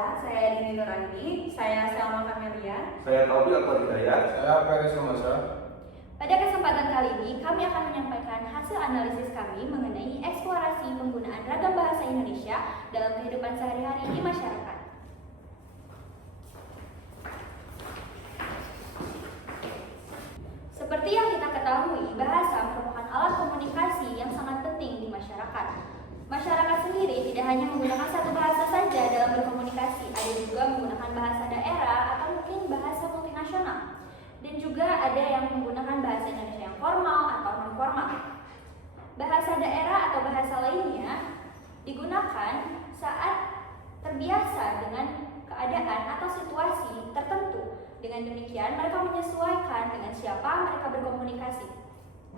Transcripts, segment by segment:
Indonesia. Saya Dini Nurani, saya Selma Kamelia. Saya Taufik Akbar Hidayat. Saya Ferry Sumasa. Pada kesempatan kali ini, kami akan menyampaikan hasil analisis kami mengenai eksplorasi penggunaan ragam bahasa Indonesia dalam kehidupan sehari-hari di masyarakat. Seperti yang kita ketahui, bahasa merupakan alat komunikasi yang sangat penting di masyarakat. Masyarakat sendiri tidak hanya menggunakan satu bahasa saja dalam berkomunikasi, ada juga menggunakan bahasa daerah atau mungkin bahasa multinasional. Dan juga ada yang menggunakan bahasa Indonesia yang formal atau non-formal. Bahasa daerah atau bahasa lainnya digunakan saat terbiasa dengan keadaan atau situasi tertentu. Dengan demikian, mereka menyesuaikan dengan siapa mereka berkomunikasi.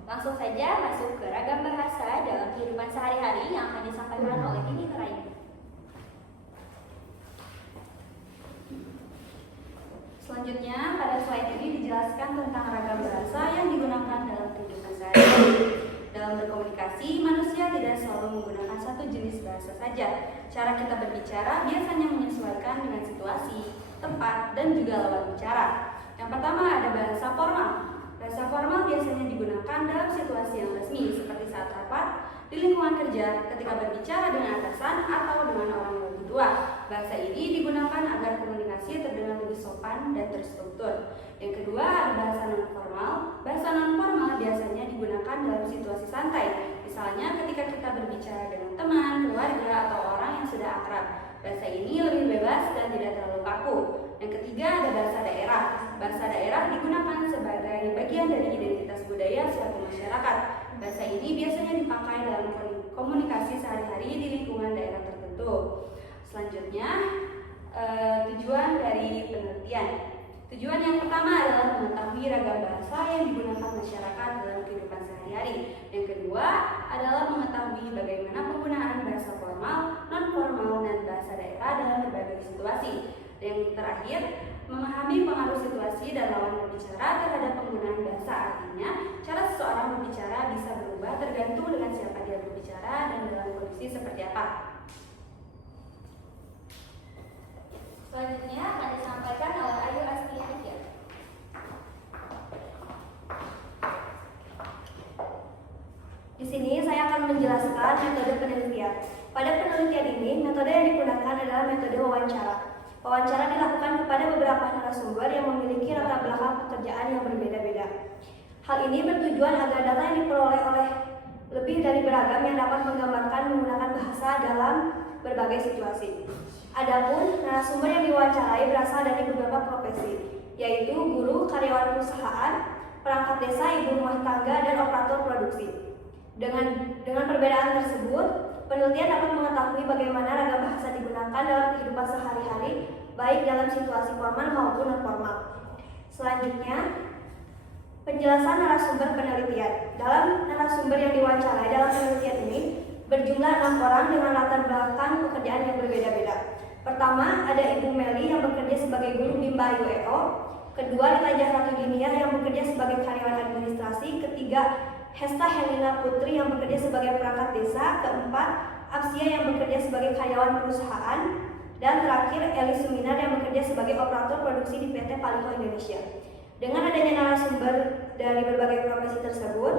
Langsung saja masuk ke ragam bahasa dalam kehidupan sehari-hari yang akan disampaikan oleh Dini Nuraini. Selanjutnya, pada slide ini dijelaskan tentang ragam bahasa yang digunakan dalam kehidupan sehari-hari. Dalam berkomunikasi, manusia tidak selalu menggunakan satu jenis bahasa saja. Cara kita berbicara biasanya menyesuaikan dengan situasi, tempat, dan juga lawan bicara. Yang pertama ada bahasa formal. Bahasa formal biasanya digunakan dalam situasi yang resmi, seperti saat rapat, di lingkungan kerja, ketika berbicara dengan atasan atau dengan orang yang lebih tua. Bahasa ini digunakan agar komunikasi terdengar lebih sopan dan terstruktur. Yang kedua ada bahasa non-formal. Bahasa non-formal biasanya digunakan dalam situasi santai, misalnya ketika kita berbicara dengan teman, keluarga, atau orang yang sudah akrab. Bahasa ini lebih bebas dan tidak terlalu kaku. Yang ketiga ada bahasa daerah. Bahasa daerah digunakan sebagai bagian dari identitas budaya suatu masyarakat. Bahasa ini biasanya dipakai dalam komunikasi sehari-hari di lingkungan daerah tertentu. Selanjutnya, tujuan dari penelitian. Tujuan yang pertama adalah mengetahui ragam bahasa yang digunakan masyarakat dalam kehidupan sehari-hari. Yang kedua adalah mengetahui bagaimana penggunaan bahasa formal, non-formal, dan bahasa daerah dalam berbagai situasi. Yang terakhir, memahami pengaruh situasi dan lawan berbicara terhadap penggunaan bahasa. Artinya, cara seseorang berbicara bisa berubah tergantung dengan siapa dia berbicara dan dalam kondisi seperti apa. Selanjutnya akan disampaikan oleh Ayu Astiantia. Di sini saya akan menjelaskan metode penelitian. Pada penelitian ini, metode yang digunakan adalah metode wawancara. Wawancara dilakukan kepada beberapa narasumber yang memiliki latar belakang pekerjaan yang berbeda-beda. Hal ini bertujuan agar data yang diperoleh oleh lebih dari beragam yang dapat menggambarkan menggunakan bahasa dalam berbagai situasi. Adapun narasumber yang diwawancarai berasal dari beberapa profesi, yaitu guru, karyawan perusahaan, perangkat desa, ibu rumah tangga, dan operator produksi. Dengan perbedaan tersebut, penelitian dapat mengetahui bagaimana ragam bahasa digunakan dalam kehidupan sehari-hari, baik dalam situasi formal maupun non-formal. Selanjutnya, penjelasan narasumber penelitian. Dalam narasumber yang diwawancarai dalam penelitian ini, berjumlah 6 orang dengan latar belakang pekerjaan yang berbeda-beda. Pertama, ada Ibu Meli yang bekerja sebagai guru Bimba UEO. Kedua, Ditajah Ratu Dinia yang bekerja sebagai karyawan administrasi. Ketiga, Hesta Helena Putri yang bekerja sebagai perangkat desa. Keempat, Apsia yang bekerja sebagai karyawan perusahaan. Dan terakhir, Eli Suminar yang bekerja sebagai operator produksi di PT Paliho Indonesia. Dengan adanya narasumber dari berbagai profesi tersebut,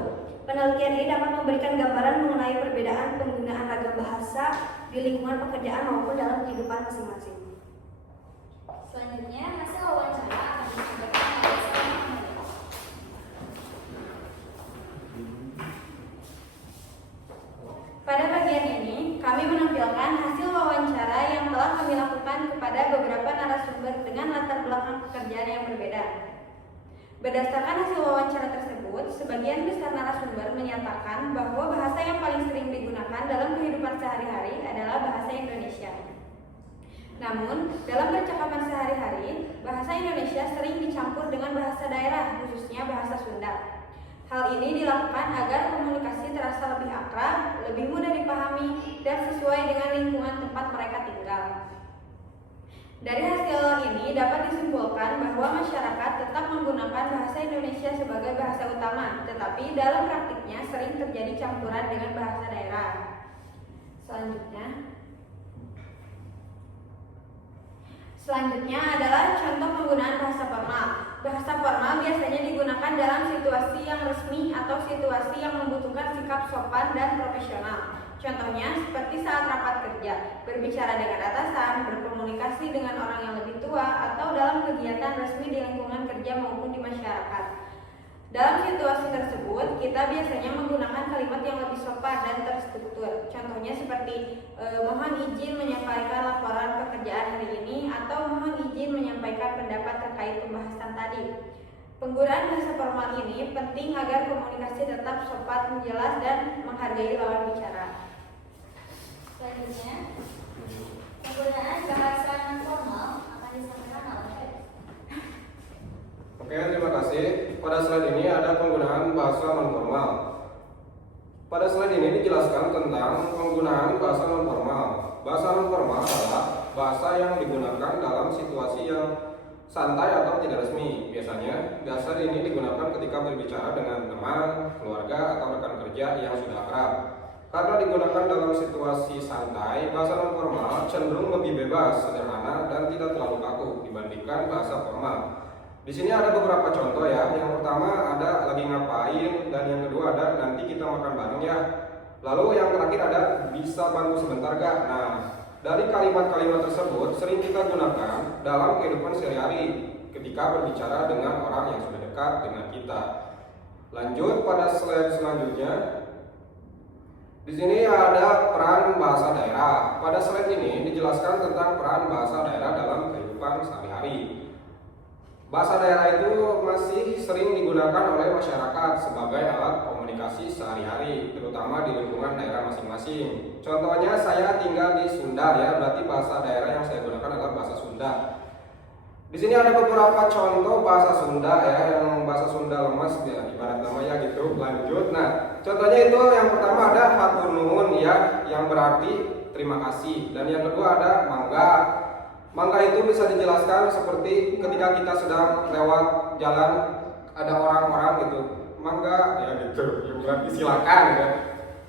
penelitian ini dapat memberikan gambaran mengenai perbedaan penggunaan ragam bahasa di lingkungan pekerjaan maupun dalam kehidupan masing-masing. Selanjutnya, hasil wawancara akan disampaikan oleh Selma Kamelia. Pada bagian ini, kami menampilkan hasil wawancara yang telah kami lakukan kepada beberapa narasumber dengan latar belakang pekerjaan yang berbeda. Berdasarkan hasil wawancara tersebut, sebagian besar narasumber menyatakan bahwa bahasa yang paling sering digunakan dalam kehidupan sehari-hari adalah bahasa Indonesia. Namun, dalam percakapan sehari-hari, bahasa Indonesia sering dicampur dengan bahasa daerah, khususnya bahasa Sunda. Hal ini dilakukan agar komunikasi terasa lebih akrab, lebih mudah dipahami, dan sesuai dengan lingkungan tempat mereka tinggal. Dari hasil ini dapat disimpulkan bahwa masyarakat tetap menggunakan bahasa Indonesia sebagai bahasa utama, tetapi dalam praktiknya sering terjadi campuran dengan bahasa daerah. Selanjutnya, Selanjutnya adalah contoh penggunaan bahasa formal. Bahasa formal biasanya digunakan dalam situasi yang resmi atau situasi yang membutuhkan sikap sopan dan profesional. Contohnya seperti saat rapat kerja, berbicara dengan atasan, berkomunikasi dengan orang yang lebih tua, atau dalam kegiatan resmi di lingkungan kerja maupun di masyarakat. Dalam situasi tersebut, kita biasanya menggunakan kalimat yang lebih sopan dan terstruktur. Contohnya seperti mohon izin menyampaikan laporan pekerjaan hari ini, atau mohon izin menyampaikan pendapat terkait pembahasan tadi. Penggunaan bahasa formal ini penting agar komunikasi tetap sopan, jelas, dan menghargai lawan bicara. Selanjutnya, penggunaan bahasa non formal akan disampaikan oleh. Oke, terima kasih. Pada slide ini ada penggunaan bahasa non formal. Pada slide ini dijelaskan tentang penggunaan bahasa non formal. Bahasa non formal adalah bahasa yang digunakan dalam situasi yang santai atau tidak resmi. Biasanya, bahasa ini digunakan ketika berbicara dengan teman, keluarga, atau rekan kerja yang sudah akrab. Karena digunakan dalam situasi santai, bahasa non formal cenderung lebih bebas, sederhana, dan tidak terlalu kaku dibandingkan bahasa formal. Di sini ada beberapa contoh ya. Yang pertama ada lagi ngapain, dan yang kedua ada nanti kita makan bareng ya. Lalu yang terakhir ada bisa bantu sebentar gak? Nah, dari kalimat-kalimat tersebut sering kita gunakan dalam kehidupan sehari-hari ketika berbicara dengan orang yang sudah dekat dengan kita. Lanjut pada slide selanjutnya. Di sini ada peran bahasa daerah. Pada slide ini dijelaskan tentang peran bahasa daerah dalam kehidupan sehari-hari. Bahasa daerah itu masih sering digunakan oleh masyarakat sebagai alat komunikasi sehari-hari, terutama di lingkungan daerah masing-masing. Contohnya saya tinggal di Sunda ya, berarti bahasa daerah yang saya gunakan adalah bahasa Sunda. Di sini ada beberapa contoh bahasa Sunda ya, yang bahasa Sunda lemas ya, ibarat namanya gitu. Lanjut. Nah, contohnya itu yang pertama ada hatur nuhun ya, yang berarti terima kasih, dan yang kedua ada mangga. Mangga itu bisa dijelaskan seperti ketika kita sedang lewat jalan ada orang-orang gitu, mangga ya gitu, yang berarti silakan ya.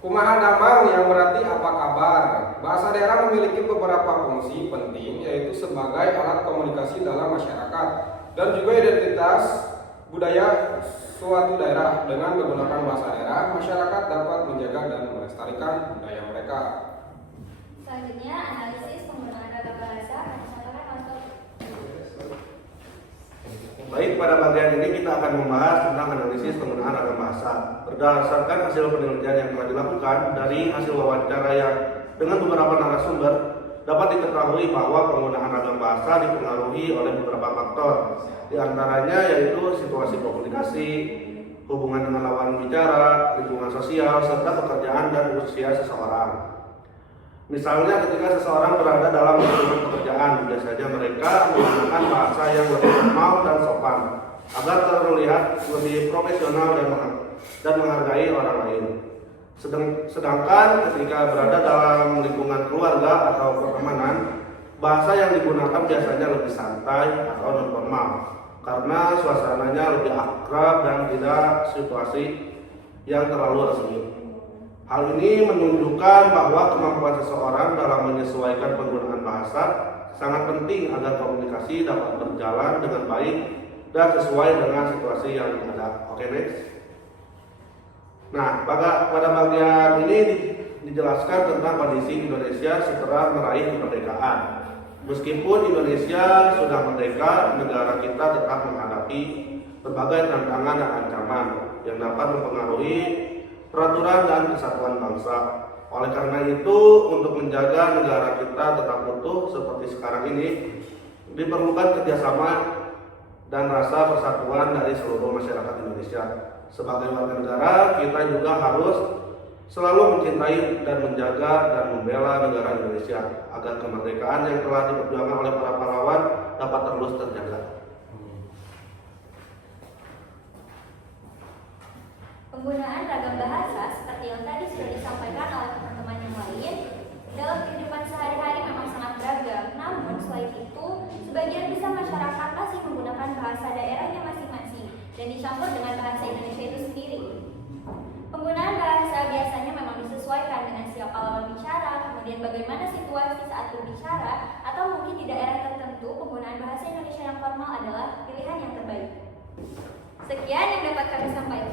Kumaha damang yang berarti apa kabar. Bahasa daerah memiliki beberapa fungsi penting, yaitu sebagai alat komunikasi dalam masyarakat dan juga identitas budaya suatu daerah. Dengan menggunakan bahasa daerah, masyarakat dapat menjaga dan melestarikan budaya mereka. Selanjutnya, analisis penggunaan ragam bahasa. Baik, pada bagian ini kita akan membahas tentang analisis penggunaan ragam bahasa. Berdasarkan hasil penelitian yang telah dilakukan dari hasil wawancara yang dengan beberapa narasumber, dapat diketahui bahwa penggunaan ragam bahasa dipengaruhi oleh beberapa faktor. Di antaranya yaitu situasi komunikasi, hubungan dengan lawan bicara, lingkungan sosial, serta pekerjaan dan usia seseorang. Misalnya ketika seseorang berada dalam lingkungan pekerjaan, biasanya mereka menggunakan bahasa yang lebih formal dan sopan agar terlihat lebih profesional dan menghargai orang lain. Sedangkan ketika berada dalam lingkungan keluarga atau pertemanan, bahasa yang digunakan biasanya lebih santai atau non formal karena suasananya lebih akrab dan tidak situasi yang terlalu resmi. Hal ini menunjukkan bahwa kemampuan seseorang dalam menyesuaikan penggunaan bahasa sangat penting agar komunikasi dapat berjalan dengan baik dan sesuai dengan situasi yang ada. Oke, next. Nah, pada bagian ini dijelaskan tentang kondisi Indonesia setelah meraih kemerdekaan. Meskipun Indonesia sudah merdeka, negara kita tetap menghadapi berbagai tantangan dan ancaman yang dapat mempengaruhi peraturan dan kesatuan bangsa. Oleh karena itu, untuk menjaga negara kita tetap utuh seperti sekarang ini, diperlukan kerjasama dan rasa persatuan dari seluruh masyarakat Indonesia. Sebagai warga negara, kita juga harus selalu mencintai dan menjaga dan membela negara Indonesia agar kemerdekaan yang telah diperjuangkan oleh para pahlawan dapat terus terjaga. Penggunaan ragam bahasa seperti yang tadi sudah disampaikan oleh teman-teman yang lain dalam kehidupan sehari-hari memang sangat beragam. Namun selain itu, sebagian besar masyarakat masih menggunakan bahasa daerahnya masing-masing dan dicampur dengan bahasa Indonesia itu sendiri. Penggunaan bahasa biasanya memang disesuaikan dengan siapa lawan bicara, kemudian bagaimana situasi saat saat berbicara, atau mungkin di daerah tertentu penggunaan bahasa Indonesia yang formal adalah pilihan yang terbaik. Sekian yang dapat kami sampaikan.